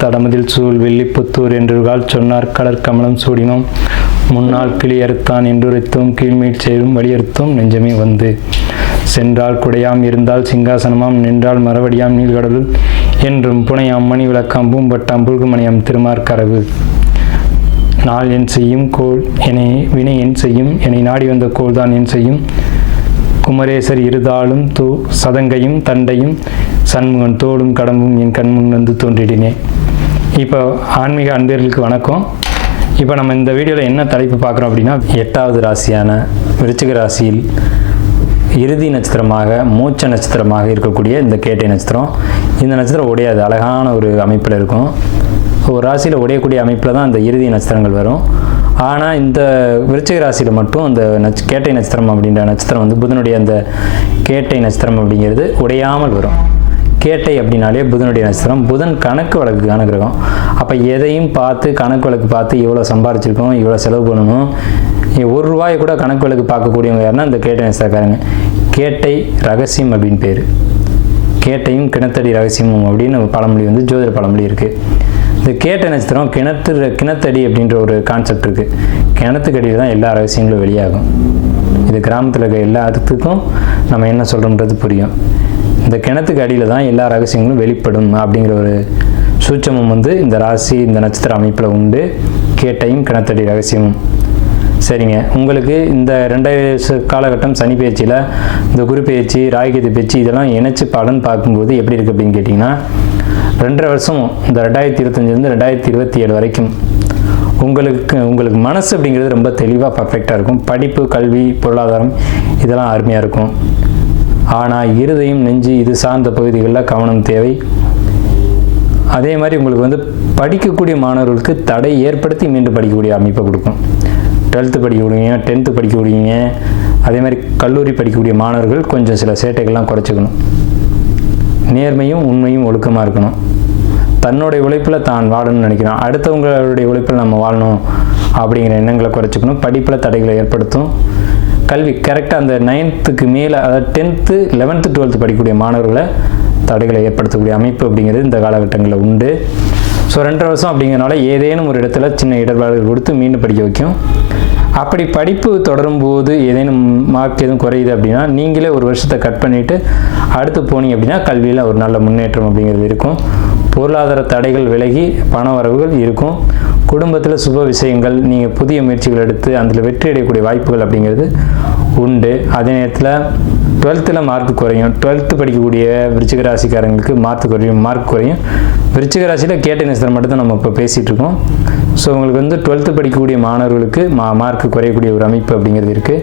தடமதில் சூழ் வெள்ளிப்புத்தூர் என்றுகால் சொன்னார் கடற் கமலம் சூடினோம். முன்னால் கிளியறுத்தான் என்றுரைத்தும் கீழ்மீட் சேரும் வலியுறுத்தும் நெஞ்சமே வந்து. சென்றால் குடையாம் இருந்தால் சிங்காசனமாம் நின்றால் மறுபடியாம் நீள்கடலுள். என்றும் புனையாம் மணி விளக்காம் பூம்பட்டாம் புல்குமணியாம் திருமார்கரவு நாள் என் செய்யும் கோள் என்னை வினை என் செய்யும் என்னை நாடி வந்த கோள் தான் என் செய்யும். குமரேசர் இருதாளும் தூ சதங்கையும் தண்டையும் சண்முகன் தோளும் கடம்பும் என் கண்முன் வந்து தோன்றிடினேன் இப்போ ஆன்மீக அன்பர்களுக்கு வணக்கம். இப்போ நம்ம இந்த வீடியோவில் என்ன தலைப்பு பார்க்குறோம் அப்படின்னா எட்டாவது ராசியான விருச்சிக ராசியில் இறுதி நட்சத்திரமாக மூச்ச நட்சத்திரமாக இருக்கக்கூடிய இந்த கேட்டை நட்சத்திரம். இந்த நட்சத்திரம் உடையாது. அழகான ஒரு அமைப்பில் இருக்கும். ஒரு ராசியில் உடையக்கூடிய அமைப்பில் தான் அந்த இறுதி நட்சத்திரங்கள் வரும். ஆனால் இந்த விருச்சிக ராசியில் மட்டும் அந்த நட்ச கேட்டை நட்சத்திரம் அப்படின்ற நட்சத்திரம் வந்து புதனுடைய அந்த கேட்டை நட்சத்திரம் அப்படிங்கிறது உடையாமல் வரும். கேட்டை அப்படின்னாலே புதனுடைய நட்சத்திரம். புதன் கணக்கு வழக்குக்கான கிரகம் அப்போ எதையும் பார்த்து கணக்கு வழக்கு பார்த்து இவ்வளோ சம்பாரிச்சிருக்கோம் இவ்வளோ செலவு பண்ணணும். ஒரு ரூபாயை கூட கணக்கு வழக்கு பார்க்கக்கூடியவங்க யாருன்னா இந்த கேட்டை நட்சத்திரக்காரங்க. கேட்டை ரகசியம் அப்படின்னு பேர். கேட்டையும் கிணத்தடி ரகசியமும் அப்படின்னு பழமொழி வந்து ஜோதிட பழமொழி இருக்குது இந்த கேட்ட நட்சத்திரம் கிணத்து கிணத்தடி அப்படின்ற ஒரு கான்செப்ட் இருக்குது கிணத்துக்கடியில் தான் எல்லா ரகசியங்களும் வெளியாகும். இது கிராமத்தில் இருக்க எல்லாத்துக்கும் நம்ம என்ன சொல்கிறோன்றது புரியும். இந்த கிணத்துக்கு அடியில் தான் எல்லா ரகசியங்களும் வெளிப்படும் அப்படிங்கிற ஒரு சூட்சமும் வந்து இந்த ராசி இந்த நட்சத்திர அமைப்பில் உண்டு. கேட்டையும் கிணத்தடி ரகசியமும். சரிங்க. உங்களுக்கு இந்த ரெண்டாயிரம் காலகட்டம் சனி பயிற்சியில் இந்த குரு பயிற்சி ராகித பயிற்சி இதெல்லாம் இணைச்சு பலன் பார்க்கும்போது எப்படி இருக்குது அப்படின்னு கேட்டிங்கன்னா ரெண்டரை வருஷம் இந்த ரெண்டாயிரத்தி இருபத்தஞ்சிலேருந்து ரெண்டாயிரத்தி இருபத்தி ஏழு வரைக்கும் உங்களுக்கு உங்களுக்கு மனசு அப்படிங்கிறது ரொம்ப தெளிவாக பர்ஃபெக்டாக இருக்கும். படிப்பு கல்வி பொருளாதாரம் இதெல்லாம் அருமையாக இருக்கும். ஆனால் இருதயம் நெஞ்சு இது சார்ந்த பகுதிகளில் கவனம் தேவை. அதே மாதிரி உங்களுக்கு வந்து படிக்கக்கூடிய மாணவர்களுக்கு தடை ஏற்படுத்தி மீண்டும் படிக்கக்கூடிய அமைப்பை கொடுக்கும். டுவெல்த்து படிக்கக்கூடியவங்க டென்த்து படிக்கக்கூடியவங்க அதே மாதிரி கல்லூரி படிக்கக்கூடிய மாணவர்கள் கொஞ்சம் சில சேட்டைகள்லாம் குறைச்சிக்கணும். நேர்மையும் உண்மையும் ஒழுக்கமாக இருக்கணும். தன்னுடைய உழைப்பில் தான் வாழணும்னு நினைக்கிறோம். அடுத்தவங்களுடைய உழைப்பில் நம்ம வாழணும் அப்படிங்கிற எண்ணங்களை குறைச்சிக்கணும். படிப்பில் தடைகளை ஏற்படுத்தும். கல்வி கரெக்டாக அந்த நைன்த்துக்கு மேலே அதாவது டென்த்து லெவன்த்து டுவெல்த்து படிக்கக்கூடிய மாணவர்களை தடைகளை ஏற்படுத்தக்கூடிய அமைப்பு அப்படிங்கிறது இந்த காலகட்டங்களில் உண்டு. ஸோ ரெண்டரை வருஷம் அப்படிங்கிறனால ஏதேனும் ஒரு இடத்துல சின்ன இடர்பாடுகள் கொடுத்து மீண்டும் படிக்க வைக்கும். அப்படி படிப்பு தொடரும் போது ஏதேனும் மார்க் எதுவும் குறையுது அப்படின்னா நீங்களே ஒரு வருஷத்தை கட் பண்ணிவிட்டு அடுத்து போனீங்க அப்படின்னா கல்வியில் ஒரு நல்ல முன்னேற்றம் அப்படிங்கிறது இருக்கும். பொருளாதார தடைகள் விலகி பண வரவுகள் இருக்கும். குடும்பத்தில் சுப விஷயங்கள் நீங்கள் புதிய முயற்சிகள் எடுத்து அதில் வெற்றி அடையக்கூடிய வாய்ப்புகள் அப்படிங்கிறது உண்டு. அதே நேரத்தில் டுவெல்த்தில் மார்க் குறையும். டுவெல்த்து படிக்கக்கூடிய விருச்சிக ராசிக்காரங்களுக்கு மார்க் குறையும் மார்க் குறையும். விருச்சிக ராசியில் கேட்ட நட்சத்திரம் மட்டும் தான் நம்ம இப்போ பேசிகிட்டு இருக்கோம். ஸோ உங்களுக்கு வந்து டுவெல்த்து படிக்கக்கூடிய மாணவர்களுக்கு மா மார்க் குறையக்கூடிய ஒரு அமைப்பு அப்படிங்கிறது இருக்குது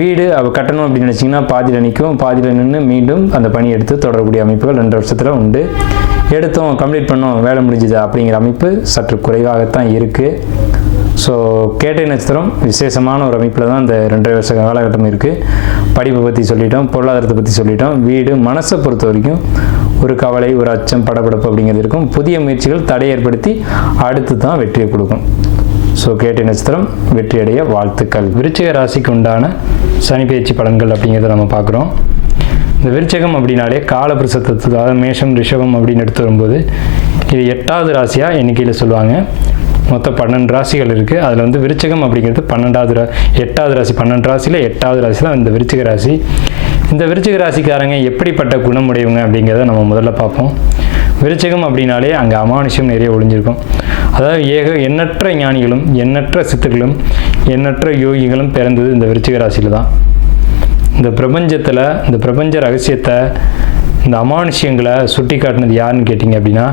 வீடு அவ கட்டணும் அப்படின்னு நினச்சிங்கன்னா பாதியில் நிற்கும் பாதியில் நின்று மீண்டும் அந்த பணி எடுத்து தொடரக்கூடிய அமைப்புகள் ரெண்டு வருஷத்தில் உண்டு. எடுத்தோம் கம்ப்ளீட் பண்ணோம் வேலை முடிஞ்சுது அப்படிங்கிற அமைப்பு சற்று குறைவாகத்தான் இருக்குது ஸோ கேட்டை நட்சத்திரம் விசேஷமான ஒரு அமைப்பில் தான் இந்த ரெண்டரை வருஷ காலகட்டம் இருக்குது படிப்பை பற்றி சொல்லிட்டோம் பொருளாதாரத்தை பற்றி சொல்லிட்டோம். வீடு மனசை பொறுத்த வரைக்கும் ஒரு கவலை ஒரு அச்சம் படபடப்பு அப்படிங்கிறது இருக்கும். புதிய முயற்சிகள் தடை ஏற்படுத்தி அடுத்து தான் வெற்றியை கொடுக்கும். ஸோ கேட்டை நட்சத்திரம் வெற்றியடைய வாழ்த்துக்கள். விருச்சிக ராசிக்கு உண்டான சனி பயிற்சி பலன்கள் அப்படிங்கிறத நம்ம பார்க்குறோம். இந்த விருச்சகம் அப்படின்னாலே காலபிரசத்துக்கு அதாவது மேஷம் ரிஷபம் அப்படின்னு எடுத்து வரும்போது இது எட்டாவது ராசியாக எண்ணிக்கையில் சொல்லுவாங்க. மொத்தம் பன்னெண்டு ராசிகள் இருக்குது அதில் வந்து விருச்சகம் அப்படிங்கிறது பன்னெண்டாவது ரா எட்டாவது ராசி பன்னெண்டு ராசியில் எட்டாவது ராசி தான் இந்த விருச்சிக ராசி. இந்த விருச்சிக ராசிக்காரங்க எப்படிப்பட்ட குணமுடையவங்க அப்படிங்கிறத நம்ம முதல்ல பார்ப்போம். விருச்சகம் அப்படின்னாலே அங்கே அமானுஷம் நிறைய ஒளிஞ்சிருக்கும். அதாவது ஏக எண்ணற்ற ஞானிகளும் எண்ணற்ற சித்துக்களும் எண்ணற்ற யோகிகளும் பிறந்தது இந்த விருச்சிக ராசியில் தான். இந்த பிரபஞ்சத்தில் இந்த பிரபஞ்ச ரகசியத்தை இந்த அமானுஷ்யங்களை சுட்டி காட்டினது யாருன்னு கேட்டிங்க அப்படின்னா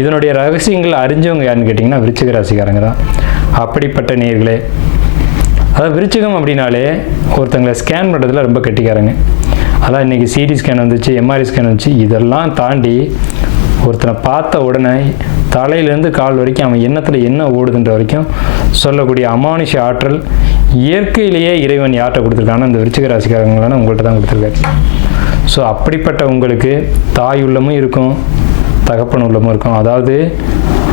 இதனுடைய ரகசியங்களை அறிஞ்சவங்க யாருன்னு கேட்டிங்கன்னா விருச்சிக ராசிக்காரங்க தான். அப்படிப்பட்ட நேர்களே. அதாவது விருச்சிகம் அப்படின்னாலே ஒருத்தங்களை ஸ்கேன் பண்ணுறதுல ரொம்ப கெட்டிக்காரங்க. அதான் இன்றைக்கி சிடி ஸ்கேன் வந்துச்சு எம்ஆர்ஐ ஸ்கேன் வந்துச்சு இதெல்லாம் தாண்டி ஒருத்தனை பார்த்த உடனே தலையிலேருந்து கால் வரைக்கும் அவன் எண்ணத்தில் என்ன ஓடுதுன்ற வரைக்கும் சொல்லக்கூடிய அமானுஷ ஆற்றல் இயற்கையிலேயே இறைவன் யார்கிட்ட கொடுத்துருக்காங்கன்னா அந்த விருச்சிக ராசிக்காரங்களான உங்கள்கிட்ட தான் கொடுத்துருக்காரு. ஸோ அப்படிப்பட்ட உங்களுக்கு தாய் உள்ளமும் இருக்கும் தகப்பன் உள்ளமும் இருக்கும். அதாவது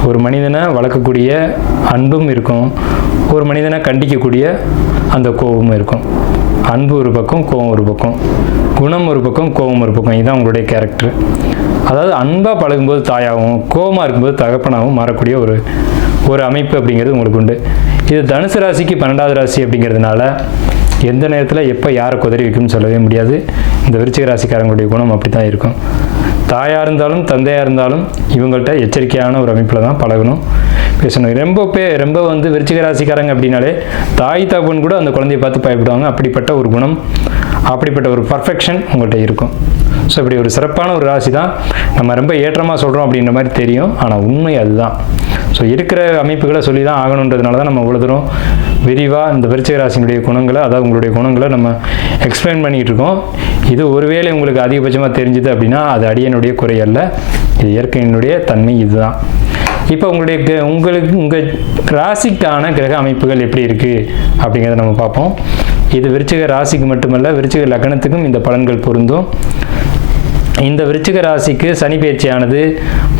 ஒரு மனிதனை வளர்க்கக்கூடிய அன்பும் இருக்கும் ஒரு மனிதனை கண்டிக்கக்கூடிய அந்த கோபமும் இருக்கும். அன்பு ஒரு பக்கம் கோவம் ஒரு பக்கம். குணம் ஒரு பக்கம் கோவம் ஒரு பக்கம். இதுதான் உங்களுடைய கேரக்டர் அதாவது அன்பாக பழகும்போது தாயாகவும் கோவமாக இருக்கும்போது தகப்பனாகவும் மாறக்கூடிய ஒரு ஒரு அமைப்பு அப்படிங்கிறது உங்களுக்கு உண்டு. இது தனுசு ராசிக்கு பன்னெண்டாவது ராசி அப்படிங்கிறதுனால எந்த நேரத்தில் எப்போ யாரை குதறி வைக்கும்னு சொல்லவே முடியாது. இந்த விருச்சிக ராசிக்காரங்களுடைய குணம் அப்படி தான் இருக்கும். தாயாக இருந்தாலும் தந்தையாக இருந்தாலும் இவங்கள்ட்ட எச்சரிக்கையான ஒரு அமைப்பில் தான் பழகணும். பேசணும் ரொம்ப பே ரொம்ப வந்து விருச்சிக ராசிக்காரங்க அப்படின்னாலே தாய் தகப்பன் கூட அந்த குழந்தைய பார்த்து பயப்படுவாங்க. அப்படிப்பட்ட ஒரு குணம் அப்படிப்பட்ட ஒரு பர்ஃபெக்ஷன் உங்கள்கிட்ட இருக்கும். ஸோ இப்படி ஒரு சிறப்பான ஒரு ராசி தான் நம்ம ரொம்ப ஏற்றமாக சொல்கிறோம் அப்படின்ற மாதிரி தெரியும். ஆனால் உண்மை அதுதான். ஸோ இருக்கிற அமைப்புகளை சொல்லி தான் ஆகணுன்றதுனால தான் நம்ம இவ்வளோ தூரம் விரிவாக இந்த விருச்சிக ராசினுடைய குணங்களை அதாவது உங்களுடைய குணங்களை நம்ம எக்ஸ்பிளைன் பண்ணிகிட்டு இருக்கோம். இது ஒருவேளை உங்களுக்கு அதிகபட்சமாக தெரிஞ்சுது அப்படின்னா அது அடியனுடைய குறை அல்ல. இது இயற்கையினுடைய தன்மை இதுதான். இப்போ உங்களுடைய உங்களுக்கு உங்கள் ராசிக்கான கிரக அமைப்புகள் எப்படி இருக்குது அப்படிங்கிறத நம்ம பார்ப்போம். இது விருச்சிக ராசிக்கு மட்டுமல்ல விருச்சிக லக்னத்துக்கும் இந்த பலன்கள் பொருந்தும். இந்த விருச்சிக ராசிக்கு சனி பயிற்சியானது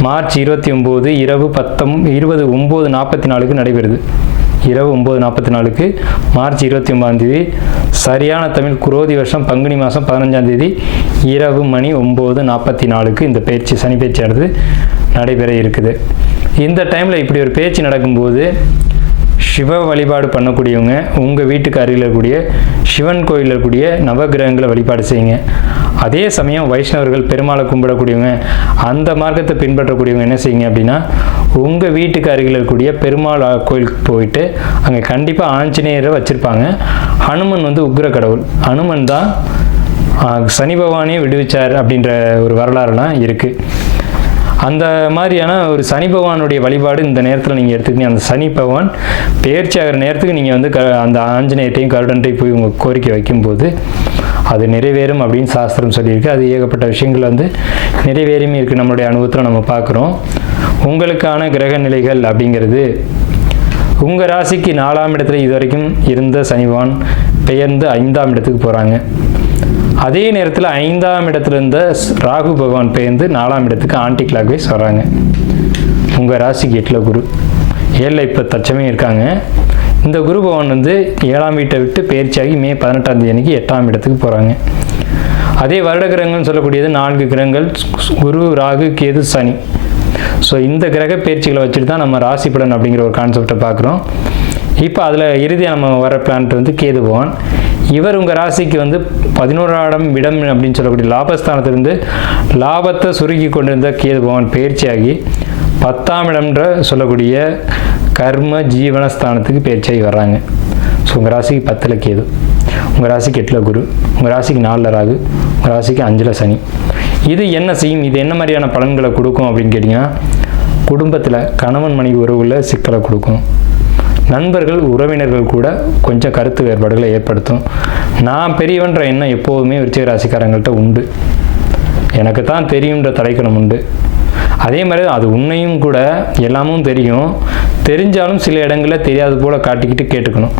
மார்ச் இருபத்தி ஒம்பது இரவு பத்தம் இருபது ஒம்பது நாற்பத்தி நாலுக்கு நடைபெறுது. இரவு ஒம்பது நாற்பத்தி நாலுக்கு மார்ச் இருபத்தி ஒன்பதாம் தேதி சரியான தமிழ் குரோதி வருஷம் பங்குனி மாதம் பதினஞ்சாம் தேதி இரவு மணி ஒம்பது நாற்பத்தி நாலுக்கு இந்த பயிற்சி சனி பயிற்சியானது நடைபெற இருக்குது. இந்த டைமில் இப்படி ஒரு பேச்சு நடக்கும்போது சிவ வழிபாடு பண்ணக்கூடியவங்க உங்கள் வீட்டுக்கு அருகில் இருக்கக்கூடிய சிவன் கோயிலில் இருக்கக்கூடிய நவகிரகங்களை வழிபாடு செய்யுங்க. அதே சமயம் வைஷ்ணவர்கள் பெருமாளை கும்பிடக்கூடியவங்க அந்த மார்க்கத்தை பின்பற்றக்கூடியவங்க என்ன செய்யுங்க அப்படின்னா உங்கள் வீட்டுக்கு அருகில் இருக்கக்கூடிய பெருமாள் கோயிலுக்கு போயிட்டு அங்கே கண்டிப்பாக ஆஞ்சநேயரை வச்சுருப்பாங்க. ஹனுமன் வந்து உக்ர கடவுள். ஹனுமன் தான் சனி பகவானே விடுவிச்சார் அப்படின்ற ஒரு வரலாறுலாம் இருக்குது அந்த மாதிரியான ஒரு சனி பகவானுடைய வழிபாடு இந்த நேரத்தில் நீங்கள் எடுத்துக்கிங்க அந்த சனி பகவான் பெயர்ச்சி ஆகிற நேரத்துக்கு நீங்கள் வந்து க அந்த ஆஞ்சநேயத்தையும் கருடன்ட்டையும் போய் உங்கள் கோரிக்கை வைக்கும்போது அது நிறைவேறும் அப்படின்னு சாஸ்திரம் சொல்லியிருக்கு. அது ஏகப்பட்ட விஷயங்கள் வந்து நிறைவேறியும் இருக்குது நம்மளுடைய அனுபவத்தில் நம்ம பார்க்குறோம். உங்களுக்கான கிரக நிலைகள் அப்படிங்கிறது உங்கள் ராசிக்கு நாலாம் இடத்துல இது வரைக்கும் இருந்த சனிவான் பெயர்ந்து ஐந்தாம் இடத்துக்கு போகிறாங்க அதே நேரத்தில் ஐந்தாம் இடத்துல இருந்த ராகு பகவான் பெயர்ந்து நாலாம் இடத்துக்கு ஆன்டி கிளாக் வைஸ் வராங்க. உங்கள் ராசிக்கு எட்டில் குரு. ஏழில் இப்போ தச்சமே இருக்காங்க. இந்த குரு பகவான் வந்து ஏழாம் வீட்டை விட்டு பயிற்சியாகி மே பதினெட்டாம் தேதி அன்னைக்கு எட்டாம் இடத்துக்கு போகிறாங்க அதே வருட கிரகங்கள்னு சொல்லக்கூடியது நான்கு கிரகங்கள் குரு ராகு கேது சனி. ஸோ இந்த கிரக பயிற்சிகளை வச்சுட்டு தான் நம்ம ராசி பலன் அப்படிங்கிற ஒரு கான்செப்டை பார்க்குறோம். இப்போ அதில் இறுதியாக நம்ம வர பிளான்ட் வந்து கேது பகவான். இவர் உங்கள் ராசிக்கு வந்து பதினோராடம் இடம் அப்படின்னு சொல்லக்கூடிய லாபஸ்தானத்திலிருந்து லாபத்தை சுருக்கி கொண்டிருந்த கேது பகவான் பயிற்சியாகி பத்தாம் இடம்ன்ற சொல்லக்கூடிய கர்ம ஜீவனஸ்தானத்துக்கு பயிற்சியாகி வர்றாங்க. ஸோ உங்கள் ராசிக்கு பத்தில் கேது. உங்கள் ராசிக்கு எட்டில் குரு. உங்கள் ராசிக்கு நாலில் ராகு. உங்கள் ராசிக்கு அஞ்சில் சனி. இது என்ன செய்யும்? இது என்ன மாதிரியான பலன்களை கொடுக்கும் அப்படின்னு கேட்டிங்கன்னா குடும்பத்தில் கணவன் மனைவி உறவுகளில் சிக்கலை கொடுக்கும். நண்பர்கள் உறவினர்கள் கூட கொஞ்சம் கருத்து வேறுபாடுகளை ஏற்படுத்தும். நான் பெரியவன்ற எண்ணம் எப்போதுமே விருச்சிக ராசிக்காரங்கள்ட்ட உண்டு. எனக்கு தான் தெரியுன்ற தலைக்கணம் உண்டு. அதே மாதிரி அது உண்மையும் கூட எல்லாமும் தெரியும். தெரிஞ்சாலும் சில இடங்களில் தெரியாது போல் காட்டிக்கிட்டு கேட்டுக்கணும்.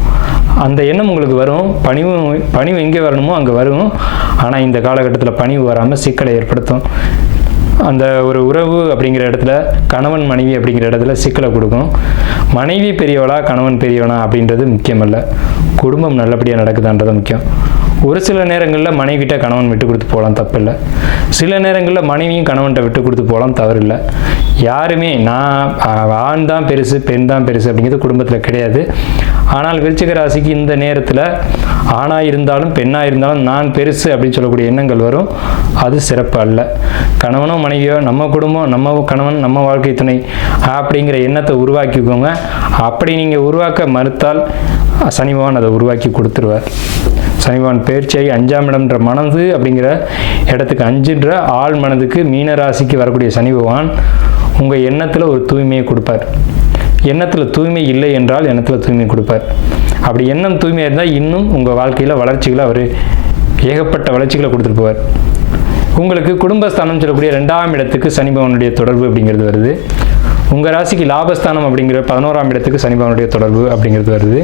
அந்த எண்ணம் உங்களுக்கு வரும். பணிவு பணிவு எங்கே வரணுமோ அங்கே வரும். ஆனால் இந்த காலகட்டத்தில் பணிவு வராமல் சிக்கலை ஏற்படுத்தும். அந்த ஒரு உறவு அப்படிங்கிற இடத்துல கணவன் மனைவி அப்படிங்கிற இடத்துல சிக்கலை கொடுக்கும். மனைவி பெரியவளா கணவன் பெரியவனா அப்படின்றது முக்கியமல்ல. குடும்பம் நல்லபடியாக நடக்குதான்றது முக்கியம். ஒரு சில நேரங்களில் மனைவிட்ட கணவன் விட்டு கொடுத்து போகலாம் தப்பில்லை. சில நேரங்களில் மனைவியும் கணவன்கிட்ட விட்டு கொடுத்து போகலாம் தவறில்லை. யாருமே நான் ஆண் தான் பெருசு பெண் தான் பெருசு அப்படிங்கிறது குடும்பத்தில் கிடையாது. ஆனால் விருச்சிக ராசிக்கு இந்த நேரத்தில் ஆணாக இருந்தாலும் பெண்ணாக இருந்தாலும் நான் பெருசு அப்படின்னு சொல்லக்கூடிய எண்ணங்கள் வரும். அது சிறப்பு அல்ல. கணவனோ மனைவியோ நம்ம குடும்பம் நம்ம கணவன் நம்ம வாழ்க்கை துணை அப்படிங்கிற எண்ணத்தை உருவாக்கிக்கோங்க. அப்படி நீங்கள் உருவாக்க மறுத்தால் சனி பகவான் அதை உருவாக்கி கொடுத்துருவார். சனிபகவான் பேர்ச்சியாகி அஞ்சாம் இடம்ன்ற மனது அப்படிங்கிற இடத்துக்கு அஞ்சுன்ற ஆள் மனதுக்கு மீன ராசிக்கு வரக்கூடிய சனி பகவான் உங்கள் எண்ணத்தில் ஒரு தூய்மையை கொடுப்பார். எண்ணத்தில் தூய்மை இல்லை என்றால் எண்ணத்தில் தூய்மை கொடுப்பார். அப்படி எண்ணம் தூய்மையாக இருந்தால் இன்னும் உங்கள் வாழ்க்கையில் வளர்ச்சிகளை அவர் ஏகப்பட்ட வளர்ச்சிகளை கொடுத்துட்டு போவார். உங்களுக்கு குடும்பஸ்தானம் சொல்லக்கூடிய ரெண்டாம் இடத்துக்கு சனிபவனுடைய தொடர்பு அப்படிங்கிறது வருது. உங்கள் ராசிக்கு லாபஸ்தானம் அப்படிங்கிற பதினோராம் இடத்துக்கு சனிபவனுடைய தொடர்பு அப்படிங்கிறது வருது.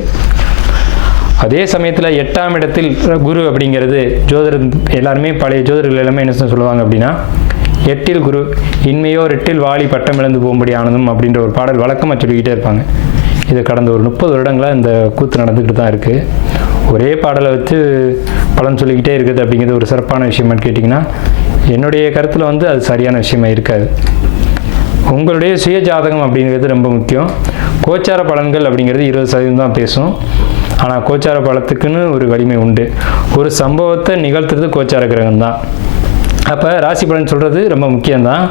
அதே சமயத்தில் எட்டாம் இடத்தில் குரு அப்படிங்கிறது ஜோதிடர் எல்லாருமே பழைய ஜோதிடர்கள் எல்லாமே என்ன சொல்லுவாங்க அப்படின்னா எட்டில் குரு இன்மையோர் எட்டில் வாலி பட்டம் இழந்து போகும்படி ஆனதும் அப்படின்ற ஒரு பாடல் வழக்கமாக சொல்லிக்கிட்டே இருப்பாங்க. இது கடந்த ஒரு முப்பது வருடங்களாக இந்த கூத்து நடந்துக்கிட்டு தான் இருக்குது ஒரே பாடலை வச்சு பலன் சொல்லிக்கிட்டே இருக்குது அப்படிங்கிறது ஒரு சிறப்பான விஷயமான்னு கேட்டிங்கன்னா என்னுடைய கருத்தில் வந்து அது சரியான விஷயமா இருக்காது. உங்களுடைய சுய ஜாதகம் அப்படிங்கிறது ரொம்ப முக்கியம். கோச்சார பலன்கள் அப்படிங்கிறது இருபது சதவீதம் தான் பேசும். ஆனால் கோச்சார பலத்துக்குன்னு ஒரு வலிமை உண்டு. ஒரு சம்பவத்தை நிகழ்த்துறது கோச்சார கிரகம் தான் அப்போ ராசி பலன் சொல்கிறது ரொம்ப முக்கியம்தான்.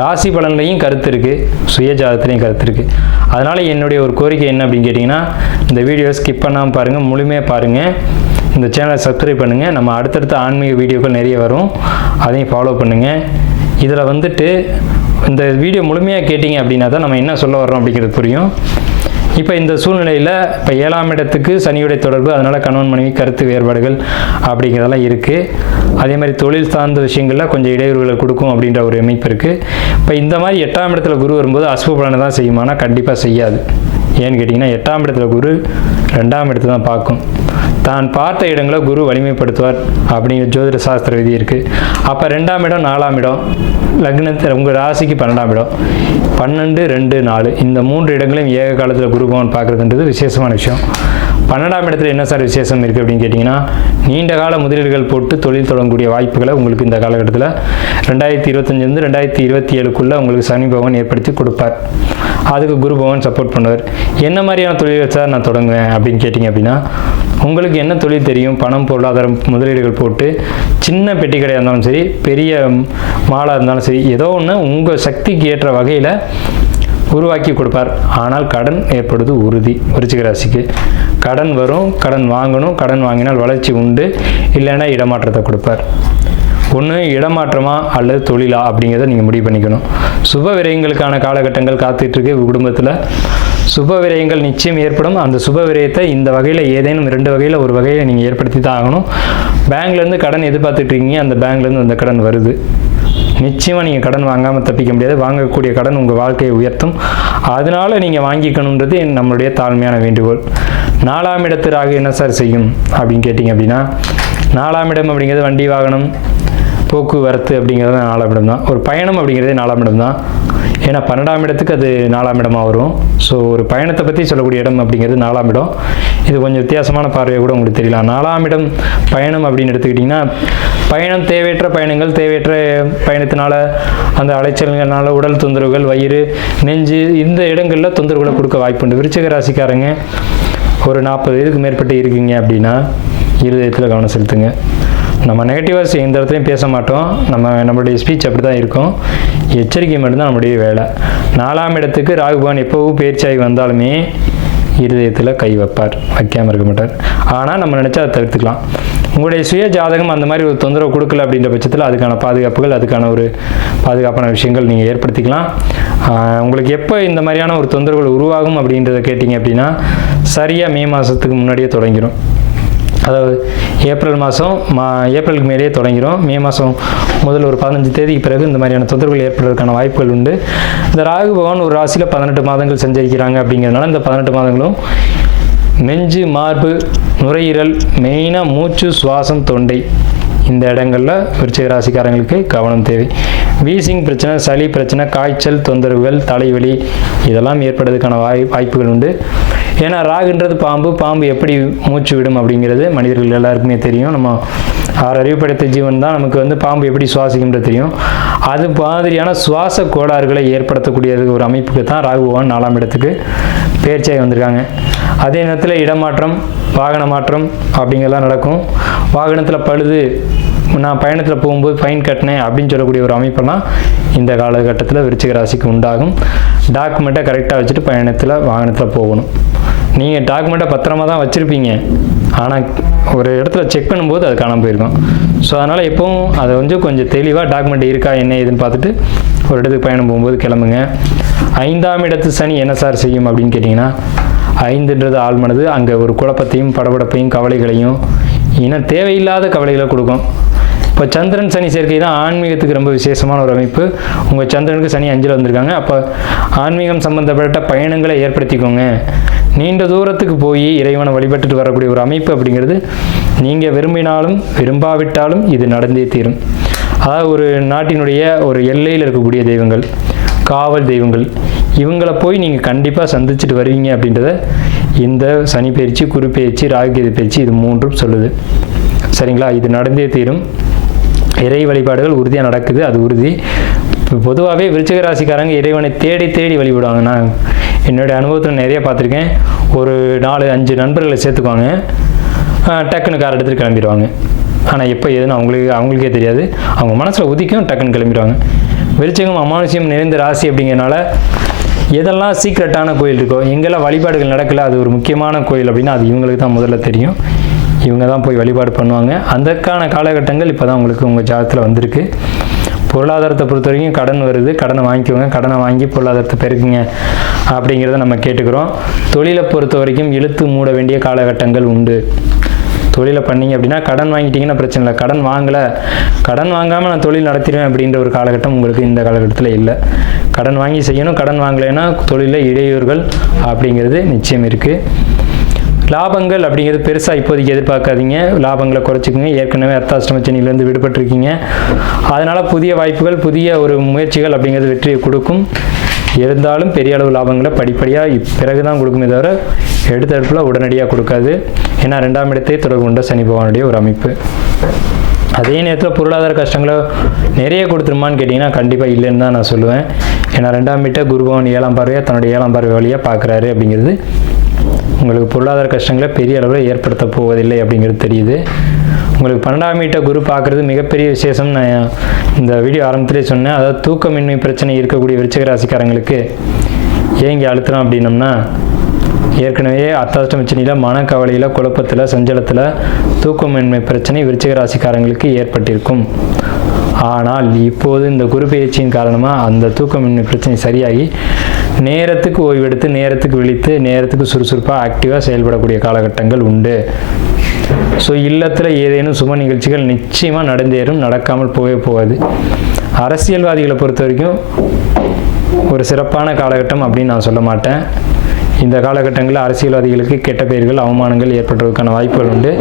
ராசி பலன்லையும் கருத்து இருக்குது சுயஜாதத்துலேயும் கருத்து இருக்குது அதனால் என்னுடைய ஒரு கோரிக்கை என்ன அப்படின்னு கேட்டிங்கன்னா இந்த வீடியோ ஸ்கிப் பண்ணாமல் பாருங்கள் முழுமையாக பாருங்கள் இந்த சேனலை சப்ஸ்கிரைப் பண்ணுங்கள் நம்ம அடுத்தடுத்த ஆன்மீக வீடியோக்கள் நிறைய வரும். அதையும் ஃபாலோ பண்ணுங்கள் இதில் வந்துட்டு இந்த வீடியோ முழுமையாக கேட்டிங்க அப்படின்னா தான் நம்ம என்ன சொல்ல வர்றோம் அப்படிங்கிறது புரியும். இப்போ இந்த சூழ்நிலையில் இப்போ ஏழாம் இடத்துக்கு சனியுடைய தொடர்பு அதனால் கணவன் மனைவி கருத்து வேறுபாடுகள் அப்படிங்கிறதெல்லாம் இருக்குது அதே மாதிரி தொழில் சார்ந்த விஷயங்களில் கொஞ்சம் இடையூறுகளை கொடுக்கும் அப்படின்ற ஒரு அமைப்பு இருக்குது இப்போ இந்த மாதிரி எட்டாம் இடத்துல குரு வரும்போது அசுப பலனை தான் செய்யுமானா கண்டிப்பாக செய்யாது. ஏன்னு கேட்டிங்கன்னா எட்டாம் இடத்துல குரு ரெண்டாம் இடத்துல தான் பார்க்கும். தான் பார்த்த இடங்களை குரு வலிமைப்படுத்துவார் அப்படிங்கிற ஜோதிட சாஸ்திர விதி இருக்குது அப்போ ரெண்டாம் இடம் நாலாம் இடம் லக்னத்தில் உங்கள் ராசிக்கு பன்னெண்டாம் இடம். பன்னெண்டு ரெண்டு நாலு. இந்த மூன்று இடங்களையும் ஏக காலத்தில் குரு பகவான் பார்க்குறதுன்றது விசேஷமான விஷயம். பன்னெண்டாம் இடத்துல என்ன சார் விசேஷம் இருக்குது அப்படின்னு கேட்டிங்கன்னா நீண்ட கால முதலீடுகள் போட்டு தொழில் தொடங்கக்கூடிய வாய்ப்புகளை உங்களுக்கு இந்த காலகட்டத்தில் ரெண்டாயிரத்தி இருபத்தஞ்சிலேருந்து ரெண்டாயிரத்தி இருபத்தி ஏழுக்குள்ளே உங்களுக்கு சனி பகவான் ஏற்படுத்தி கொடுப்பார். அதுக்கு குரு பகவான் சப்போர்ட் பண்ணுவார். என்ன மாதிரியான தொழில்கள் சார் நான் தொடங்குவேன் அப்படின்னு கேட்டிங்க அப்படின்னா உங்களுக்கு என்ன தொழில் தெரியும்? பணம் பொருளாதாரம் முதலீடுகள் போட்டு சின்ன பெட்டி கடையாக இருந்தாலும் சரி பெரிய மாலாக இருந்தாலும் சரி ஏதோ ஒன்று உங்கள் சக்திக்கு ஏற்ற வகையில் உருவாக்கி கொடுப்பார். ஆனால் கடன் ஏற்படுவது உறுதி. விருச்சிக ராசிக்கு கடன் வரும் கடன் வாங்கணும் கடன் வாங்கினால் வளர்ச்சி உண்டு இல்லைன்னா இடமாற்றத்தை கொடுப்பார். ஒன்று இடமாற்றமா அல்லது தொழிலா அப்படிங்கிறத நீங்கள் முடிவு பண்ணிக்கணும். சுப விரயங்களுக்கான காலகட்டங்கள் காத்துட்ருக்கு குடும்பத்தில். சுப விரயங்கள் நிச்சயம் ஏற்படும். அந்த சுப விரயத்தை இந்த வகையில் ஏதேனும் ரெண்டு வகையில் ஒரு வகையில் நீங்கள் ஏற்படுத்தி தான் ஆகணும். பேங்க்லேருந்து கடன் எதிர்பார்த்துட்டு இருக்கீங்க அந்த பேங்க்லேருந்து அந்த கடன் வருது. நிச்சயமாக நீங்கள் கடன் வாங்காமல் தப்பிக்க முடியாது. வாங்கக்கூடிய கடன் உங்கள் வாழ்க்கையை உயர்த்தும். அதனால நீங்கள் வாங்கிக்கணுன்றது நம்மளுடைய தாழ்மையான வேண்டுகோள். நாலாம் இடத்து ராகு என்ன சார் செய்யும்? அப்படின்னு கேட்டிங்க அப்படின்னா நாலாம் இடம் அப்படிங்கிறது வண்டி வாகனம். போக்குவரத்து அப்படிங்கிறது நாலாம் இடம் தான். ஒரு பயணம் அப்படிங்கிறதே நாலாம் இடம் தான். ஏன்னா பன்னெண்டாம் இடத்துக்கு அது நாலாம் இடமாக வரும். ஸோ ஒரு பயணத்தை பற்றி சொல்லக்கூடிய இடம் அப்படிங்கிறது நாலாம் இடம். இது கொஞ்சம் வித்தியாசமான பார்வையை கூட உங்களுக்கு தெரியலாம் நாலாம் இடம் பயணம் அப்படின்னு எடுத்துக்கிட்டிங்கன்னா பயணம் தேவையற்ற பயணங்கள் தேவையற்ற பயணத்தினால அந்த அலைச்சல்கள்னால உடல் தொந்தரவுகள் வயிறு நெஞ்சு இந்த இடங்களில் தொந்தரவுகளை கொடுக்க வாய்ப்புண்டு விருச்சக ராசிக்காரங்க ஒரு நாற்பது இதுக்கு மேற்பட்டு இருக்கீங்க அப்படின்னா இருதயத்தில் கவனம் செலுத்துங்க. நம்ம நெகட்டிவாக எந்த இடத்துலையும் பேச மாட்டோம். நம்ம நம்மளுடைய ஸ்பீச் அப்படி தான் இருக்கும். எச்சரிக்கை மட்டும்தான் நம்முடைய வேலை. நாலாம் இடத்துக்கு ராகுபவன் எப்போவும் பேர்ச்சியாகி வந்தாலுமே இருதயத்தில் கை வைப்பார். வைக்காமல் இருக்க மாட்டார். ஆனால் நம்ம நினச்சா அதை தவிர்த்துக்கலாம். உங்களுடைய சுய ஜாதகம் அந்த மாதிரி ஒரு தொந்தரவு கொடுக்கல அப்படின்ற பட்சத்தில் அதுக்கான பாதுகாப்புகள் அதுக்கான ஒரு பாதுகாப்பான விஷயங்கள் நீங்கள் ஏற்படுத்திக்கலாம். உங்களுக்கு எப்போ இந்த மாதிரியான ஒரு தொந்தரவுகள் உருவாகும் அப்படின்றத கேட்டிங்க அப்படின்னா சரியாக மே மாதத்துக்கு முன்னாடியே தொடங்கிடும் அதாவது ஏப்ரல் மாதம் மா ஏப்ரலுக்கு மேலேயே தொடங்கிடும் மே மாதம் முதல் ஒரு பதினஞ்சு தேதிக்கு பிறகு இந்த மாதிரியான தொந்தரவுகள் ஏற்படுவதற்கான வாய்ப்புகள் உண்டு. இந்த ராகு பகவான் ஒரு ராசியில் பதினெட்டு மாதங்கள் சஞ்சரிக்கிறாங்க அப்படிங்கிறதுனால இந்த பதினெட்டு மாதங்களும் நெஞ்சு மார்பு நுரையீரல் மெயினாக மூச்சு சுவாசம் தொண்டை. இந்த இடங்களில் விருச்சிக ராசிக்காரங்களுக்கு கவனம் தேவை. வீசிங் பிரச்சனை சளி பிரச்சனை காய்ச்சல் தொந்தரவுகள் தலைவலி இதெல்லாம் ஏற்படுறதுக்கான வாய் வாய்ப்புகள் உண்டு. ஏன்னா ராகுன்றது பாம்பு பாம்பு எப்படி மூச்சு விடும் அப்படிங்கிறது மனிதர்கள் எல்லாருக்குமே தெரியும். நம்ம அவர் அறிவுப்படுத்த ஜீவன் தான் நமக்கு வந்து பாம்பு எப்படி சுவாசிக்கின்றது தெரியும். அது மாதிரியான சுவாச கோளாறுகளை ஏற்படுத்தக்கூடியது ஒரு அமைப்புக்கு தான் ராகுபவன் நாலாம் இடத்துக்கு பேர்ச்சியாகி வந்திருக்காங்க. அதே நேரத்தில் இடமாற்றம் வாகன மாற்றம் அப்படிங்கெல்லாம் நடக்கும். வாகனத்தில் பழுது நான் பயணத்தில் போகும்போது ஃபைன் கட்டினேன் அப்படின்னு சொல்லக்கூடிய ஒரு அமைப்பெல்லாம் இந்த காலகட்டத்தில் விருச்சிக ராசிக்கு உண்டாகும். டாக்குமெண்ட்டை கரெக்டாக வச்சுட்டு பயணத்தில் வாகனத்தில் போகணும். நீங்கள் டாக்குமெண்ட்டை பத்திரமா தான் வச்சுருப்பீங்க. ஆனால் ஒரு இடத்துல செக் பண்ணும்போது அது காணாமல் போயிருக்கும். ஸோ அதனால் எப்பவும் அதை வந்து கொஞ்சம் தெளிவாக டாக்குமெண்ட் இருக்கா என்ன ஏதுன்னு பார்த்துட்டு ஒரு இடத்துக்கு பயணம் போகும்போது கிளம்புங்க. ஐந்தாம் இடத்து சனி என்ன சார் செய்யும் அப்படின்னு கேட்டிங்கன்னா ஐந்துன்றது ஆழ்மனது. அங்கே ஒரு குழப்பத்தையும் படபடப்பையும் கவலைகளையும் இன்னும் தேவையில்லாத கவலைகளை கொடுக்கும். இப்போ சந்திரன் சனி சேர்க்கை தான் ஆன்மீகத்துக்கு ரொம்ப விசேஷமான ஒரு அமைப்பு. உங்கள் சந்திரனுக்கு சனி அஞ்சில் வந்திருக்காங்க. அப்போ ஆன்மீகம் சம்பந்தப்பட்ட பயணங்களை ஏற்படுத்திக்கோங்க. நீண்ட தூரத்துக்கு போய் இறைவனை வழிபட்டுட்டு வரக்கூடிய ஒரு அமைப்பு அப்படிங்கிறது நீங்கள் விரும்பினாலும் விரும்பாவிட்டாலும் இது நடந்தே தீரும். அதாவது ஒரு நாட்டினுடைய ஒரு எல்லையில் இருக்கக்கூடிய தெய்வங்கள் காவல் தெய்வங்கள் இவங்களை போய் நீங்கள் கண்டிப்பாக சந்திச்சுட்டு வருவீங்க அப்படின்றத இந்த சனி பயிற்சி குரு பயிற்சி ராகுகேது பயிற்சி இது மூன்றும் சொல்லுது. சரிங்களா? இது நடந்தே தீரும். இறை வழிபாடுகள் உறுதியாக நடக்குது அது உறுதி. இப்போ பொதுவாகவே விருச்சிக ராசிக்காரங்க இறைவனை தேடி தேடி வழிபடுவாங்க. நான் என்னுடைய அனுபவத்தில் நிறைய பார்த்துருக்கேன். ஒரு நாலு அஞ்சு நண்பர்களை சேர்த்துக்குவாங்க. டக்குன்னு கார் எடுத்துகிட்டு கிளம்பிடுவாங்க. ஆனால் எப்போ எதுன்னு அவங்களுக்கு அவங்களுக்கே தெரியாது. அவங்க மனசில் உதிக்கும் டக்குன்னு கிளம்பிடுவாங்க. வெளிச்சகம் அமானுஷ்யம் நிறைந்த ராசி அப்படிங்கிறனால எதெல்லாம் சீக்ரெட்டான கோயில் இருக்கோ எங்கெல்லாம் வழிபாடுகள் நடக்கல அது ஒரு முக்கியமான கோயில் அப்படின்னா அது இவங்களுக்கு தான் முதல்ல தெரியும். இவங்க தான் போய் வழிபாடு பண்ணுவாங்க. அதற்கான காலகட்டங்கள் இப்போ தான் உங்களுக்கு உங்கள் ஜாதகத்தில் வந்திருக்கு. பொருளாதாரத்தை பொறுத்த வரைக்கும் கடன் வருது. கடனை வாங்கிக்கோங்க. கடனை வாங்கி பொருளாதாரத்தை பெருக்குங்க அப்படிங்கிறத நம்ம கேட்டுக்கிறோம். தொழிலை பொறுத்த வரைக்கும் இழுத்து மூட வேண்டிய காலகட்டங்கள் உண்டு. தொழிலை பண்ணீங்க அப்படின்னா கடன் வாங்கிட்டீங்கன்னா பிரச்சனை இல்லை. கடன் வாங்கலை. கடன் வாங்காமல் நான் தொழில் நடத்திடுவேன் அப்படின்ற ஒரு காலகட்டம் உங்களுக்கு இந்த காலகட்டத்தில் இல்லை. கடன் வாங்கி செய்யணும். கடன் வாங்கலைன்னா தொழிலில் இடையூறுகள் அப்படிங்கிறது நிச்சயம் இருக்குது லாபங்கள் அப்படிங்கிறது பெருசாக இப்போதைக்கு எதிர்பார்க்காதீங்க. லாபங்களை குறைச்சிக்கோங்க. ஏற்கனவே அர்த்தாஷ்டம சனியிலேருந்து விடுபட்டிருக்கீங்க. அதனால் புதிய வாய்ப்புகள் புதிய ஒரு முயற்சிகள் அப்படிங்கிறது வெற்றியை கொடுக்கும். இருந்தாலும் பெரிய அளவு லாபங்களை படிப்படியாக பிறகு தான் கொடுக்குமே தவிர எடுத்தடுப்பில் உடனடியாக கொடுக்காது. ஏன்னா ரெண்டாம் இடத்தை தொடர்பு கொண்ட சனி பகவானுடைய ஒரு அமைப்பு. அதே நேரத்தில் பொருளாதார கஷ்டங்களை நிறைய கொடுத்துருமான்னு கேட்டிங்கன்னா கண்டிப்பாக இல்லைன்னு தான் நான் சொல்லுவேன். ஏன்னா ரெண்டாம் வீட்டை குருபவன் ஏழாம் பார்வையாக தன்னுடைய ஏழாம் பார்வை வழியாக பார்க்குறாரு அப்படிங்கிறது உங்களுக்கு பொருளாதார கஷ்டங்களை பெரிய அளவில் ஏற்படுத்த போவதில்லை அப்படிங்கிறது தெரியுது. உங்களுக்கு பன்னெண்டாம் வீட்டை குரு பார்க்குறது மிகப்பெரிய விசேஷம். நான் இந்த வீடியோ ஆரம்பத்திலே சொன்னேன். அதாவது தூக்கமின்மை பிரச்சனை இருக்கக்கூடிய விருச்சிக ராசிக்காரங்களுக்கு ஏங்கி அழுத்துறோம் அப்படின்னம்னா ஏற்கனவே அத்தாஷ்டம சனியில் மனக்கவலையில் குழப்பத்தில் சஞ்சலத்தில் தூக்கமின்மை பிரச்சனை விருச்சிக ராசிக்காரங்களுக்கு ஏற்பட்டிருக்கும். ஆனால் இப்போது இந்த குரு பயிற்சியின் காரணமாக அந்த தூக்கமின்மை பிரச்சனை சரியாகி நேரத்துக்கு ஓய்வெடுத்து நேரத்துக்கு விழித்து நேரத்துக்கு சுறுசுறுப்பாக ஆக்டிவாக செயல்படக்கூடிய காலகட்டங்கள் உண்டு. ஸோ இல்லத்தில் ஏதேனும் சும நிகழ்ச்சிகள் நிச்சயமாக நடந்தேறும் நடக்காமல் போகவே போகாது. அரசியல்வாதிகளை பொறுத்த வரைக்கும் ஒரு சிறப்பான காலகட்டம் அப்படின்னு நான் சொல்ல மாட்டேன். இந்த காலகட்டங்களில் அரசியல்வாதிகளுக்கு கெட்ட பெயர்கள் அவமானங்கள் ஏற்படுறதுக்கான வாய்ப்புகள் உண்டு.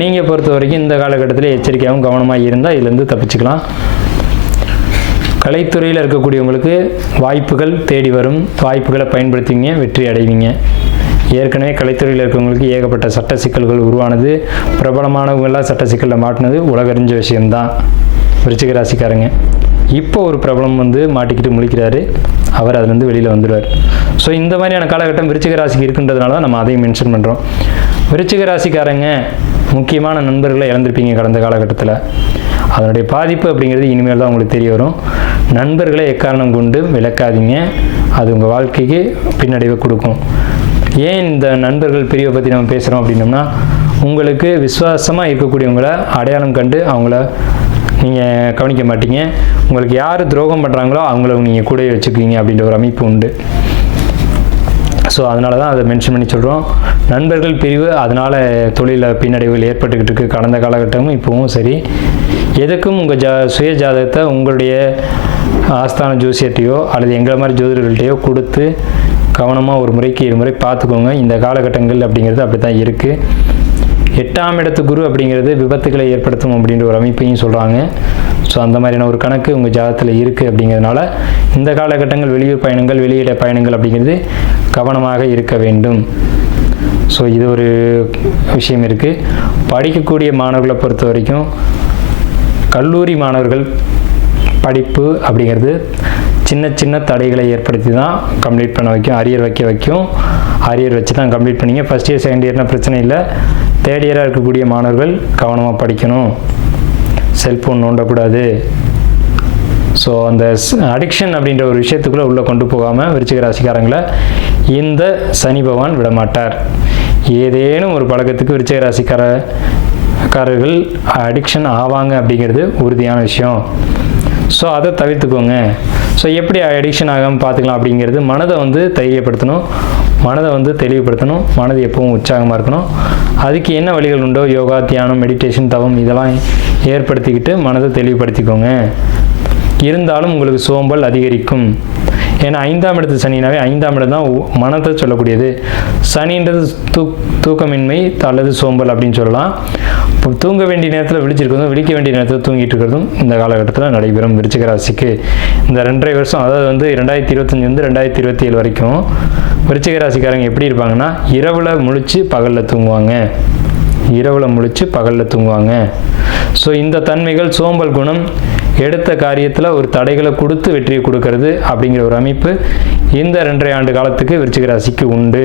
நீங்கள் பொறுத்த வரைக்கும் இந்த காலகட்டத்தில் எச்சரிக்கையாகவும் கவனமாக இருந்தால் இதுலேருந்து தப்பிச்சுக்கலாம். கலைத்துறையில் இருக்கக்கூடியவங்களுக்கு வாய்ப்புகள் தேடி வரும். வாய்ப்புகளை பயன்படுத்திங்க வெற்றி அடைவீங்க. ஏற்கனவே கலைத்துறையில் இருக்கவங்களுக்கு ஏகப்பட்ட சட்ட சிக்கல்கள் உருவானது. பிரபலமானவங்களாம் சட்ட சிக்கலில் மாட்டினது உலகறிஞ்ச விஷயம்தான். விருச்சிக ராசிக்காரங்க. இப்போ ஒரு பிரபலம் வந்து மாட்டிக்கிட்டு முழிக்கிறாரு. அவர் அதுலேருந்து வெளியில் வந்துடுவார். ஸோ இந்த மாதிரியான காலகட்டம் விருச்சிக ராசிக்கு இருக்குன்றதுனால தான் நம்ம அதையும் மென்ஷன் பண்ணுறோம் விருச்சிக ராசிக்காரங்க முக்கியமான நண்பர்களை இழந்திருப்பீங்க கடந்த காலகட்டத்தில். அதனுடைய பாதிப்பு அப்படிங்கிறது இனிமேல் தான் உங்களுக்கு தெரிய வரும். நண்பர்களை எக்காரணம் கொண்டு விளக்காதீங்க. அது உங்கள் வாழ்க்கைக்கு பின்னடைவை கொடுக்கும். ஏன் இந்த நண்பர்கள் பிரிவை பற்றி நம்ம பேசுகிறோம் அப்படின்னோம்னா உங்களுக்கு விசுவாசமாக இருக்கக்கூடியவங்கள அடையாளம் கண்டு அவங்கள நீங்கள் கவனிக்க மாட்டீங்க. உங்களுக்கு யார் துரோகம் பண்ணுறாங்களோ அவங்கள நீங்கள் கூடவே வச்சுக்குவீங்க அப்படின்ற ஒரு அமைப்பு உண்டு. ஸோ அதனால தான் அதை மென்ஷன் பண்ணி சொல்கிறோம் நண்பர்கள் பிரிவு அதனால் தொழிலில் பின்னடைவுகள் ஏற்பட்டுக்கிட்டு இருக்கு. கடந்த காலகட்டமும் இப்போவும் சரி. எதுக்கும் உங்கள் ஜா சுய ஜாதகத்தை உங்களுடைய ஆஸ்தான ஜோசியத்தையோ அல்லது எங்களை மாதிரி ஜோதிடர்கள்ட்டையோ கொடுத்து கவனமாக ஒரு முறைக்கு இரு முறை பார்த்துக்கோங்க. இந்த காலகட்டங்கள் அப்படிங்கிறது அப்படி தான் இருக்குது எட்டாம் இடத்து குரு அப்படிங்கிறது விபத்துகளை ஏற்படுத்தும் அப்படின்ற ஒரு அமைப்பையும் சொல்கிறாங்க ஸோ அந்த மாதிரியான ஒரு கணக்கு உங்கள் ஜாதத்தில் இருக்குது அப்படிங்கிறதுனால இந்த காலகட்டங்கள் வெளியூர் பயணங்கள் வெளியிட பயணங்கள் அப்படிங்கிறது கவனமாக இருக்க வேண்டும். ஸோ இது ஒரு விஷயம் இருக்குது படிக்கக்கூடிய மாணவர்களை பொறுத்த வரைக்கும் கல்லூரி மாணவர்கள் படிப்பு அப்படிங்கிறது சின்ன சின்ன தடைகளை ஏற்படுத்தி தான் கம்ப்ளீட் பண்ண வைக்கும் அரியர் வைக்க வைக்கும். அரியர் வச்சு தான் கம்ப்ளீட் பண்ணிங்க. ஃபஸ்ட் இயர் செகண்ட் இயர்னால் பிரச்சனை இல்லை. தேர்ட் இயராக இருக்கக்கூடிய மாணவர்கள் கவனமாக படிக்கணும். செல்ஃபோன் நோண்டக்கூடாது. ஸோ அந்த அடிக்ஷன் அப்படின்ற ஒரு விஷயத்துக்குள்ளே உள்ளே கொண்டு போகாமல் விருச்சிக ராசிக்காரங்களை இந்த சனி பகவான் விடமாட்டார். ஏதேனும் ஒரு பழக்கத்துக்கு விருச்சிக ராசிக்கார காரர்கள் அடிக்ஷன் ஆவாங்க அப்படிங்கிறது உறுதியான விஷயம். ஸோ அதை தவிர்த்துக்கோங்க. ஸோ எப்படி அடிக்ஷன் ஆகாமல் பார்த்துக்கலாம் அப்படிங்கிறது மனதை வந்து தைரியப்படுத்தணும். மனதை வந்து தெளிவுபடுத்தணும். மனது எப்பவும் உற்சாகமாக இருக்கணும். அதுக்கு என்ன வழிகள் உண்டோ? யோகா தியானம் மெடிடேஷன் தவம் இதெல்லாம் ஏற்படுத்திக்கிட்டு மனதை தெளிவுபடுத்திக்கோங்க. இருந்தாலும் உங்களுக்கு சோம்பல் அதிகரிக்கும். ஏன்னா ஐந்தாம் இடத்து சனினாவே ஐந்தாம் இடம் தான் மனத்தை சொல்லக்கூடியது. சனின்றது தூ தூக்கமின்மை அல்லது சோம்பல் அப்படின்னு சொல்லலாம். இப்போ தூங்க வேண்டிய நேரத்தில் விழிச்சிருக்கிறதும் விழிக்க வேண்டிய நேரத்தில் தூங்கிட்டு இருக்கிறதும் இந்த காலகட்டத்தில் நடைபெறும் விருச்சிக ராசிக்கு. இந்த ரெண்டரை வருஷம் அதாவது வந்து ரெண்டாயிரத்தி இருபத்தஞ்சி வந்து ரெண்டாயிரத்தி இருபத்தி ஏழு வரைக்கும் விருச்சிக ராசிக்காரங்க எப்படி இருப்பாங்கன்னா இரவில் முழிச்சு பகலில் தூங்குவாங்க. இரவில் முழிச்சு பகலில் தூங்குவாங்க. ஸோ இந்த தன்மைகள் சோம்பல் குணம் எடுத்த காரியத்தில் ஒரு தடைகளை கொடுத்து வெற்றியை கொடுக்கறது அப்படிங்கிற ஒரு அமைப்பு இந்த ரெண்டரை ஆண்டு காலத்துக்கு விருச்சிக ராசிக்கு உண்டு.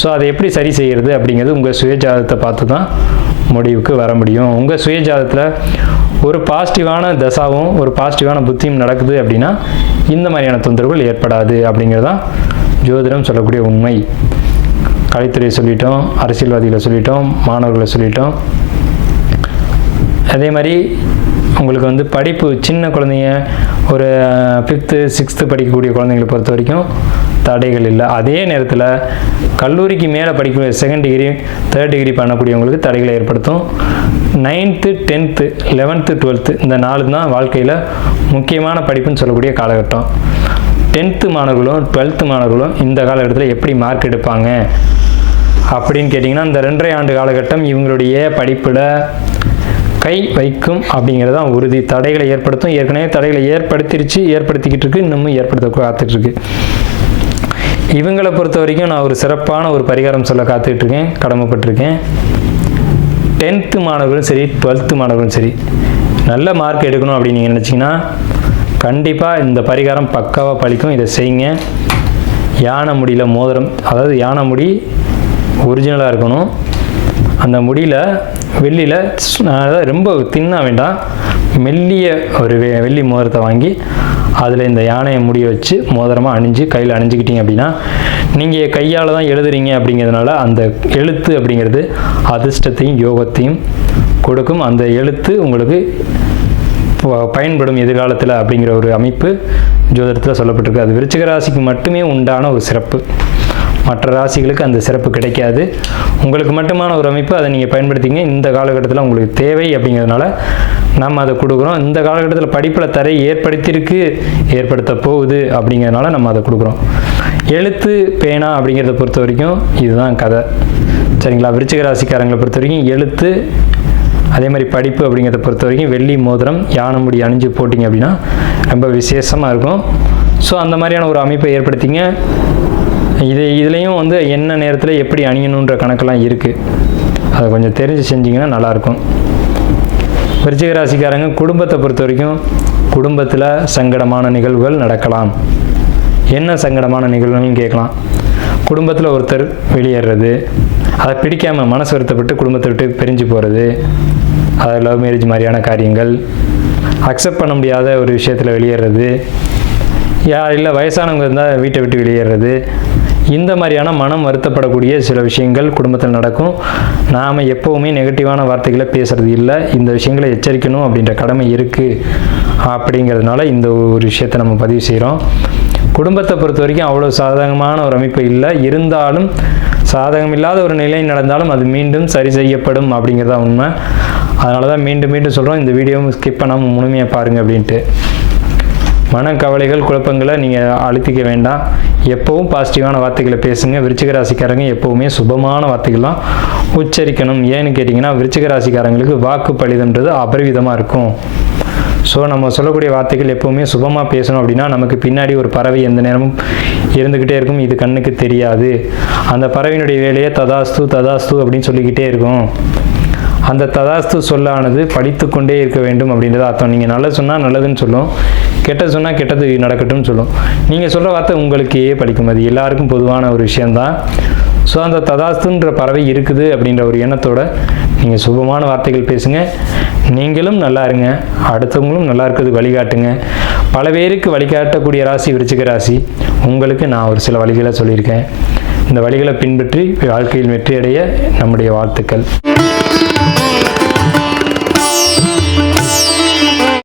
ஸோ அதை எப்படி சரி செய்கிறது அப்படிங்கிறது உங்கள் சுயஜாதத்தை பார்த்து தான் முடிவுக்கு வர முடியும். உங்கள் சுயஜாதத்தில் ஒரு பாசிட்டிவான தசாவும் ஒரு பாசிட்டிவான புத்தியும் நடக்குது அப்படின்னா இந்த மாதிரியான தொந்தரவுகள் ஏற்படாது அப்படிங்கிறதான் ஜோதிடம் சொல்லக்கூடிய உண்மை. கலைத்துறையை சொல்லிட்டோம் அரசியல்வாதிகளை சொல்லிட்டோம் மாணவர்களை சொல்லிட்டோம். அதே மாதிரி உங்களுக்கு வந்து படிப்பு சின்ன குழந்தைங்க ஒரு ஃபிஃப்த்து சிக்ஸ்த்து படிக்கக்கூடிய குழந்தைங்களை பொறுத்த வரைக்கும் தடைகள் இல்லை. அதே நேரத்தில் கல்லூரிக்கு மேலே படிக்கக்கூடிய செகண்ட் டிகிரி தேர்ட் டிகிரி பண்ணக்கூடியவங்களுக்கு தடைகளை ஏற்படுத்தும். நைன்த்து டென்த்து லெவன்த்து டுவெல்த்து இந்த நாலு தான் வாழ்க்கையில் முக்கியமான படிப்புன்னு சொல்லக்கூடிய காலகட்டம். டென்த்து மாணவர்களும் டுவெல்த்து மாணவர்களும் இந்த காலகட்டத்தில் எப்படி மார்க் எடுப்பாங்க? அப்படின்னு கேட்டிங்கன்னா இந்த ரெண்டரை ஆண்டு காலகட்டம் இவங்களுடைய படிப்பில் கை வைக்கும் அப்படிங்கிறது தான் உறுதி. தடைகளை ஏற்படுத்தும். ஏற்கனவே தடைகளை ஏற்படுத்திருச்சு ஏற்படுத்திக்கிட்டு இருக்கு இன்னமும் ஏற்படுத்த காத்துட்டு இருக்கு. இவங்களை பொறுத்த வரைக்கும் நான் ஒரு சிறப்பான ஒரு பரிகாரம் சொல்ல காத்துக்கிட்டு இருக்கேன் கடமைப்பட்டிருக்கேன். டென்த்து மாணவர்களும் சரி டுவெல்த்து மாணவர்களும் சரி நல்ல மார்க் எடுக்கணும் அப்படின்னு நீங்கள் நினச்சிங்கன்னா கண்டிப்பாக இந்த பரிகாரம் பக்காவாக பழிக்கும். இதை செய்யுங்க. யானை முடியில் மோதிரம் அதாவது யானை முடி ஒரிஜினலாக இருக்கணும். அந்த முடியில் வெள்ளியில் அதாவது ரொம்ப தின்னாக வேண்டாம். மெல்லிய ஒரு வெ வெள்ளி மோதிரத்தை வாங்கி அதில் இந்த யானையை முடிய வச்சு மோதிரமாக அணிஞ்சு கையில் அணிஞ்சிக்கிட்டீங்க அப்படின்னா நீங்கள் கையால் தான் எழுதுறீங்க அப்படிங்கிறதுனால அந்த எழுத்து அப்படிங்கிறது அதிர்ஷ்டத்தையும் யோகத்தையும் கொடுக்கும். அந்த எழுத்து உங்களுக்கு ப- பயன்படும் எதிர்காலத்தில் அப்படிங்கிற ஒரு அமைப்பு ஜோதிடத்தில் சொல்லப்பட்டிருக்கு. அது விருச்சிக ராசிக்கு மட்டுமே உண்டான ஒரு சிறப்பு. மற்ற ராசிகளுக்கு அந்த சிறப்பு கிடைக்காது. உங்களுக்கு மட்டுமான ஒரு அமைப்பு அதை நீங்கள் பயன்படுத்திங்க. இந்த காலகட்டத்தில் உங்களுக்கு தேவை அப்படிங்கிறதுனால நம்ம அதை கொடுக்குறோம். இந்த காலகட்டத்தில் படிப்பில் தரை ஏற்படுத்தியிருக்கு ஏற்படுத்த போகுது அப்படிங்கிறதுனால நம்ம அதை கொடுக்குறோம். எழுத்து பேனா அப்படிங்கிறத பொறுத்த வரைக்கும் இதுதான் கதை. சரிங்களா? விருச்சிக ராசிக்காரங்களை பொறுத்த வரைக்கும் எழுத்து அதே மாதிரி படிப்பு அப்படிங்கிறத பொறுத்த வரைக்கும் வெள்ளி மோதிரம் யானை முடி அணிஞ்சு போட்டிங்க அப்படின்னா ரொம்ப விசேஷமாக இருக்கும். ஸோ அந்த மாதிரியான ஒரு அமைப்பை ஏற்படுத்திங்க. இது இதுலேயும் வந்து என்ன நேரத்தில் எப்படி அணியணுன்ற கணக்கெல்லாம் இருக்குது அதை கொஞ்சம் தெரிஞ்சு செஞ்சிங்கன்னா நல்லாயிருக்கும். விருச்சிக ராசிக்காரங்க குடும்பத்தை பொறுத்த வரைக்கும் குடும்பத்தில் சங்கடமான நிகழ்வுகள் நடக்கலாம். என்ன சங்கடமான நிகழ்வுகள்னு கேட்கலாம். குடும்பத்தில் ஒருத்தர் வெளியேறது அதை பிடிக்காமல் மனசு வருத்தப்பட்டு குடும்பத்தை விட்டு பிரிஞ்சு போகிறது அது லவ் மேரேஜ் மாதிரியான காரியங்கள் அக்செப்ட் பண்ண முடியாத ஒரு விஷயத்தில் வெளியேறது யா இல்லை வயசானவங்க இருந்தால் வீட்டை விட்டு வெளியேறது இந்த மாதிரியான மனம் வருத்தப்படக்கூடிய சில விஷயங்கள் குடும்பத்தில் நடக்கும். நாம் எப்போவுமே நெகட்டிவான வார்த்தைகளை பேசுறது இல்லை. இந்த விஷயங்களை எச்சரிக்கணும் அப்படின்ற கடமை இருக்குது அப்படிங்கிறதுனால இந்த ஒரு விஷயத்தை நம்ம பதிவு செய்கிறோம் குடும்பத்தை பொறுத்த வரைக்கும் அவ்வளோ சாதகமான ஒரு அமைப்பு இல்லை. இருந்தாலும் சாதகம் இல்லாத ஒரு நிலை நடந்தாலும் அது மீண்டும் சரி செய்யப்படும் அப்படிங்கிறதா உண்மை. அதனால தான் மீண்டும் மீண்டும் சொல்கிறோம் இந்த வீடியோவும் ஸ்கிப் பண்ணாமல் முழுமையாக பாருங்கள் அப்படின்ட்டு. மனக்கவலைகள் குழப்பங்களை நீங்கள் அழுத்திக்க வேண்டாம். எப்போவும் பாசிட்டிவான வார்த்தைகளை பேசுங்க. விருச்சிக ராசிக்காரங்க எப்போவுமே சுபமான வார்த்தைகள்லாம் உச்சரிக்கணும். ஏன்னு கேட்டிங்கன்னா விருச்சிக ராசிக்காரங்களுக்கு வாக்கு பலிதம்ன்றது அபரிவிதமாக இருக்கும். ஸோ நம்ம சொல்லக்கூடிய வார்த்தைகள் எப்போவுமே சுபமாக பேசணும் அப்படின்னா நமக்கு பின்னாடி ஒரு பறவை எந்த நேரமும் இருந்துக்கிட்டே இருக்கும். இது கண்ணுக்கு தெரியாது. அந்த பறவையினுடைய வேலையை ததாஸ்து ததாஸ்து அப்படின்னு சொல்லிக்கிட்டே இருக்கும். அந்த ததாஸ்து சொல்லானது படித்து கொண்டே இருக்க வேண்டும் அப்படின்றத அர்த்தம். நீங்கள் நல்லது சொன்னால் நல்லதுன்னு சொல்லும் கெட்ட சொன்னால் கெட்டது நடக்கட்டும்னு சொல்லும். நீங்கள் சொல்கிற வார்த்தை உங்களுக்கே படிக்கும். அது எல்லாருக்கும் பொதுவான ஒரு விஷயந்தான் ஸோ அந்த ததாஸ்துன்ற பறவை இருக்குது அப்படின்ற ஒரு எண்ணத்தோட நீங்கள் சுபமான வார்த்தைகள் பேசுங்க. நீங்களும் நல்லா இருங்க. அடுத்தவங்களும் நல்லா இருக்கிறது வழிகாட்டுங்க. பல பேருக்கு வழிகாட்டக்கூடிய ராசி விருச்சிக ராசி. உங்களுக்கு நான் ஒரு சில வழிகளை சொல்லியிருக்கேன். இந்த வழிகளை பின்பற்றி வாழ்க்கையில் வெற்றியடைய நம்முடைய வாழ்த்துக்கள்.